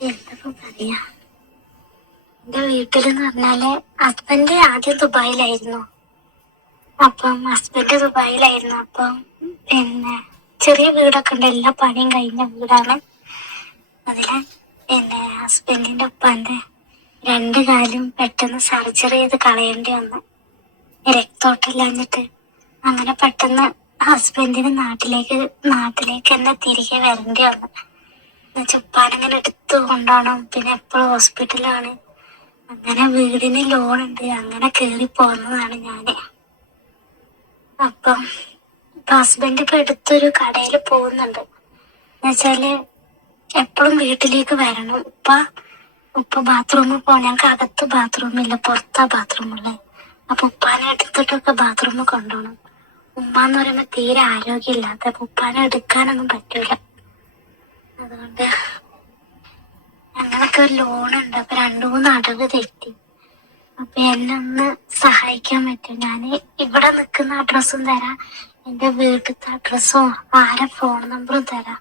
എന്തപ്പോ പറയാ, എന്റെ വീട്ടിലെന്ന് പറഞ്ഞാല് ഹസ്ബൻഡ് ആദ്യം ദുബായിലായിരുന്നു. അപ്പം പിന്നെ ചെറിയ വീടൊക്കെ ഉണ്ട്, എല്ലാ പണിയും കഴിഞ്ഞ വീടാണ്. അതില് ഹസ്ബൻഡിന്റെ ഉപ്പാന്റെ രണ്ട് കാലും പെട്ടെന്ന് സർജറി ചെയ്ത് കളയേണ്ടി വന്നു, രക്തോട്ടമില്ലാഞ്ഞിട്ട്. അങ്ങനെ പെട്ടെന്ന് ഹസ്ബൻഡിന് നാട്ടിലേക്ക് തന്നെ തിരികെ വരേണ്ടി വന്നു. ഉപ്പാനെങ്ങനെ എടുത്തു കൊണ്ടുപോകണം, പിന്നെ എപ്പോഴും ഹോസ്പിറ്റലാണ്. അങ്ങനെ വീടിന് ലോണുണ്ട്, അങ്ങനെ കേറി പോന്നതാണ് ഞാന്. അപ്പം ഹസ്ബൻഡ് ഇപ്പൊ അടുത്തൊരു കടയിൽ പോകുന്നുണ്ട്. എന്നുവെച്ചാല് എപ്പോഴും വീട്ടിലേക്ക് വരണം. ഉപ്പ ബാത്റൂമിൽ പോകാൻ, ഞങ്ങൾക്ക് അകത്ത് ബാത്റൂമില്ല, പുറത്താ ബാത്റൂമുള്ളത്. അപ്പൊ ഉപ്പാനെ എടുത്തിട്ടൊക്കെ ബാത്റൂമിൽ കൊണ്ടുപോകണം. ഉമ്മാന്ന് പറയുമ്പോ തീരെ ആരോഗ്യമില്ലാത്ത, അപ്പൊ ഉപ്പാനെ എടുക്കാനൊന്നും പറ്റൂല. അതുകൊണ്ട് ഞങ്ങൾക്ക് ഒരു ലോണുണ്ട്. അപ്പൊ 2-3 അടവ് തെറ്റി. അപ്പൊ എന്നെ ഒന്ന് സഹായിക്കാൻ പറ്റും? ഞാൻ ഇവിടെ നിൽക്കുന്ന അഡ്രസ്സും തരാം, എന്റെ വീട്ടിലത്തെ അഡ്രസ്സും ആരെ ഫോൺ നമ്പറും തരാം.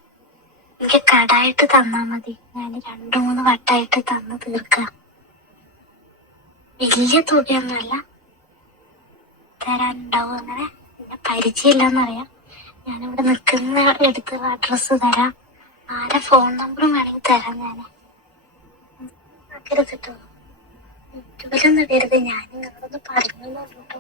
എനിക്ക് കടായിട്ട് തന്നാ മതി, ഞാൻ 2-3 വട്ടായിട്ട് തന്നു തീർക്കാം. വലിയ തുകയൊന്നുമല്ല, തരാനുണ്ടാവും. അങ്ങനെ എന്നെ പരിചയമില്ലെന്നറിയാം. ഞാനിവിടെ നിൽക്കുന്ന എടുത്തുള്ള അഡ്രസ്സ് തരാം, ആരെ ഫോൺ നമ്പറും വേണമെങ്കിൽ തരാം. ഞാൻ ആക്കരുത് കേട്ടോ, യൂട്യൂബിലൊന്നും ഇടരുത്, ഞാൻ നിങ്ങളൊന്ന് പറഞ്ഞു കേട്ടോ.